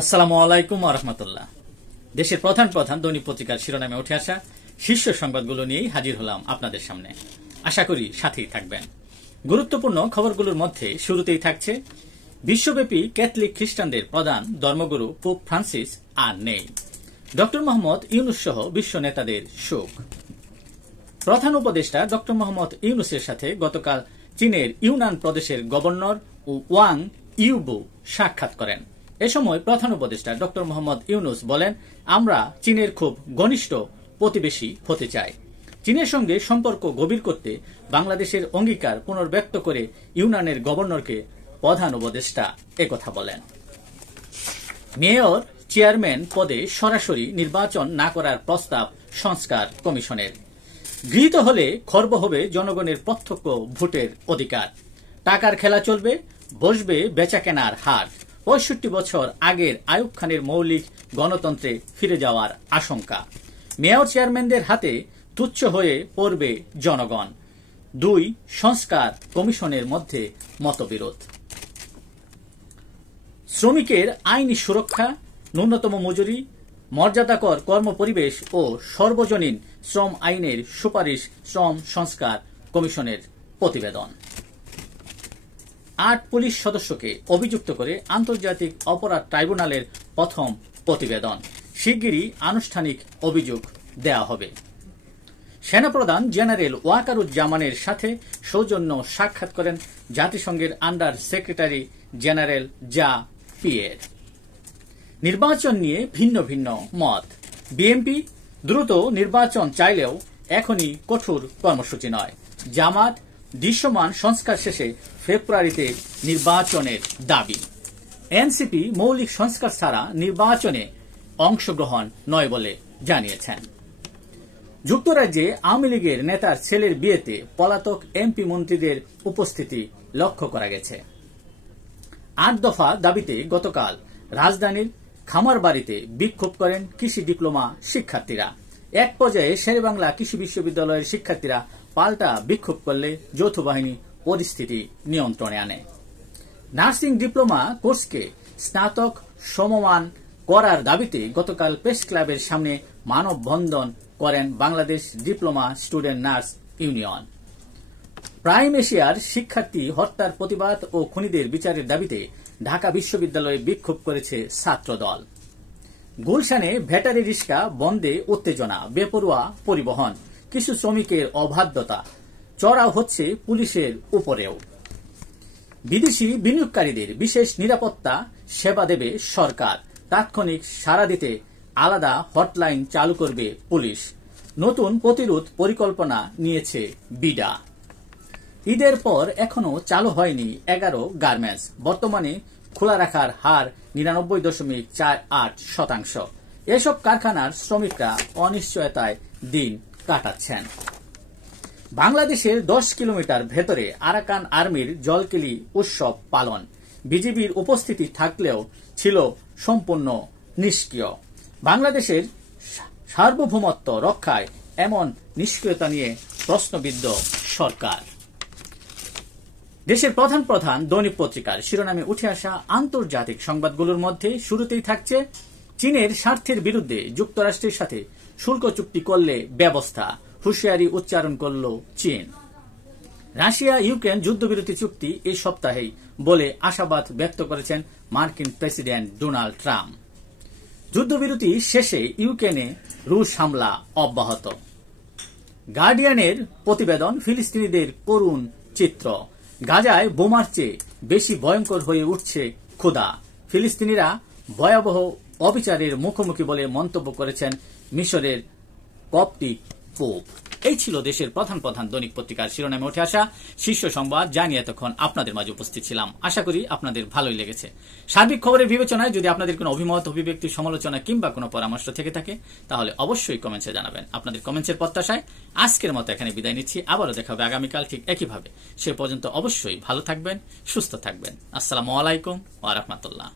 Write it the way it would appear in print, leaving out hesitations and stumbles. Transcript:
আসসালামু আলাইকুম ওয়া রাহমাতুল্লাহ। দেশের প্রধান প্রধান দৈনিক পত্রিকার শিরোনামে উঠে আসা শীর্ষ সংবাদগুলো নিয়েই হাজির হলাম আপনাদের সামনে। আশা করি সাথেই থাকবেন। গুরুত্বপূর্ণ খবরগুলোর মধ্যে শুরুতেই থাকছে বিশ্বব্যাপী ক্যাথলিক খ্রিস্টানদের প্রধান ধর্মগুরু পোপ ফ্রান্সিস আর নেই। ডক্টর মোহাম্মদ ইউনূস সহ বিশ্ব নেতাদের শোক। প্রধান উপদেষ্টা ডক্টর মোহাম্মদ ইউনূসের সাথে গতকাল চীনের ইউনান প্রদেশের গভর্নর ও ওয়াং ইউবু সাক্ষাৎ করেন। এ সময় প্রধান উপদেষ্টা ডক্টর মোহাম্মদ ইউনূস বলেন, আমরা চীনের খুব ঘনিষ্ঠ প্রতিবেশী হতে চাই। চীনের সঙ্গে সম্পর্ক গভীর করতে বাংলাদেশের অঙ্গীকার পুনর্ব্যক্ত করে ইউনানের গভর্নরকে প্রধান উপদেষ্টা একথা বলেন। মেয়র চেয়ারম্যান পদে সরাসরি নির্বাচন না করার প্রস্তাব সংস্কার কমিশনের। গৃহীত হলে খর্ব হবে জনগণের প্রত্যক্ষ ভোটের অধিকার। টাকার খেলা চলবে, বসবে বেচাকেনার হার। ৬৫ বছর আগের আইয়ুব খানের মৌলিক গণতন্ত্রে ফিরে যাওয়ার আশঙ্কা। মেয়র চেয়ারম্যানদের হাতে তুচ্ছ হয়ে পড়বে জনগণ। ২ সংস্কার কমিশনের মধ্যে মতবিরোধ। শ্রমিকের আইনি সুরক্ষা, ন্যূনতম মজুরি, মর্যাদাকর কর্মপরিবেশ ও সর্বজনীন শ্রম আইনের সুপারিশ শ্রম সংস্কার কমিশনের প্রতিবেদন। ৮ পুলিশ সদস্যকে অভিযুক্ত করে আন্তর্জাতিক অপরাধ ট্রাইব্যুনালের প্রথম প্রতিবেদন। শিগগিরই আনুষ্ঠানিক অভিযোগ দেয়া হবে। সেনাপ্রধান জেনারেল ওয়াকারুজ্জামানের সাথে সৌজন্য সাক্ষাৎ করেন জাতিসংঘের আন্ডার সেক্রেটারি জেনারেল জা পিয়ের। নির্বাচন নিয়ে ভিন্ন ভিন্ন মত। বিএনপি দ্রুত নির্বাচন চাইলেও এখনই কঠোর কর্মসূচি নয়। জামাত দৃশ্যমান সংস্কার শেষে ফেব্রুয়ারিতে নির্বাচনের দাবি। এনসিপি মৌলিক সংস্কার ছাড়া নির্বাচনে অংশগ্রহণ নয় বলে জানিয়েছেন। যুক্তরাজ্যে আওয়ামী লীগের নেতার ছেলের বিয়েতে পলাতক এমপি মন্ত্রীদের উপস্থিতি লক্ষ্য করা গেছে। ৮ দফা দাবিতে গতকাল রাজধানীর খামারবাড়িতে বিক্ষোভ করেন কৃষি ডিপ্লোমা শিক্ষার্থীরা। এক পর্যায়ে শেরেবাংলা কৃষি বিশ্ববিদ্যালয়ের শিক্ষার্থীরা পাল্টা বিক্ষোভ করলে যৌথ বাহিনী পরিস্থিতি নিয়ন্ত্রণে আনে। নার্সিং ডিপ্লোমা কোর্সকে স্নাতক সমমান করার দাবিতে গতকাল প্রেস ক্লাবের সামনে মানববন্ধন করেন Bangladesh diploma student nurse union. Prime এশিয়ার শিক্ষার্থী হত্যার প্রতিবাদ ও খুনিদের বিচারের দাবিতে ঢাকা বিশ্ববিদ্যালয়ে বিক্ষোভ করেছে ছাত্রদল। গুলশানে ব্যাটারি রিক্সা বন্ধে উত্তেজনা, বেপরোয়া পরিবহন, কিছু শ্রমিকের অবাধ্যতা চড়াও হচ্ছে পুলিশের উপরেও। বিদেশি বিনিয়োগকারীদের বিশেষ নিরাপত্তা সেবা দেবে সরকার। তাৎক্ষণিক সাড়া দিতে আলাদা হটলাইন চালু করবে পুলিশ। নতুন প্রতিরোধ পরিকল্পনা নিয়েছে বিডা। ঈদের পর এখনো চালু হয়নি 11 গার্মেন্টস। বর্তমানে খোলা রাখার হার 99.48%। এসব কারখানার শ্রমিকরা অনিশ্চয়তায় দিন কাটাচ্ছেন। বাংলাদেশের 10 কিলোমিটার ভেতরে আরাকান আর্মির জলকেলি উৎসব পালন। বিজিবির উপস্থিতি থাকলেও ছিল সম্পূর্ণ নিষ্ক্রিয়। বাংলাদেশের সার্বভৌমত্ব রক্ষায় এমন নিষ্ক্রিয়তা নিয়ে প্রশ্নবিদ্ধ সরকার। দেশের প্রধান প্রধান দৈনিক পত্রিকার শিরোনামে উঠে আসা আন্তর্জাতিক সংবাদগুলোর মধ্যে শুরুতেই থাকছে চীনের স্বার্থের বিরুদ্ধে যুক্তরাষ্ট্রের সাথে শুল্ক চুক্তি করলে ব্যবস্থা, হুঁশিয়ারি উচ্চারণ করল চীন। রাশিয়া ইউক্রেন যুদ্ধবিরতি চুক্তি এই সপ্তাহেই বলে আশাবাদ ব্যক্ত করেছেন মার্কিন প্রেসিডেন্ট ডোনাল্ড ট্রাম্প। যুদ্ধবিরতি শেষে ইউক্রেনে রুশ হামলা অব্যাহত। গার্ডিয়ানের প্রতিবেদন, ফিলিস্তিনিদের করুণ চিত্র। গাজায় বোমার চেয়ে বেশি ভয়ঙ্কর হয়ে উঠছে ক্ষুধা। ফিলিস্তিনিরা ভয়াবহ অবিচারের মুখোমুখি বলে মন্তব্য করেছেন মিশরের কপ্টিক পোপ। এই ছিল দেশের প্রধান প্রধান দৈনিক পত্রিকার শিরোনামে উঠে আসা শীর্ষ সংবাদ, যা নিয়ে এতক্ষণ আপনাদের মাঝে উপস্থিত ছিলাম। আশা করি আপনাদের ভালোই লেগেছে। সার্বিক খবরের বিবেচনায় যদি আপনাদের কোনো অভিমত, অভিব্যক্তি, সমালোচনা কিংবা কোনো পরামর্শ থেকে থাকে তাহলে অবশ্যই কমেন্টসে জানাবেন। আপনাদের কমেন্টসের প্রত্যাশায় আজকের মতো এখানে বিদায় নিচ্ছি। আবারও দেখা হবে আগামীকাল ঠিক একইভাবে। সে পর্যন্ত অবশ্যই ভালো থাকবেন, সুস্থ থাকবেন। আসসালামু আলাইকুম ওয়া রাহমাতুল্লাহ।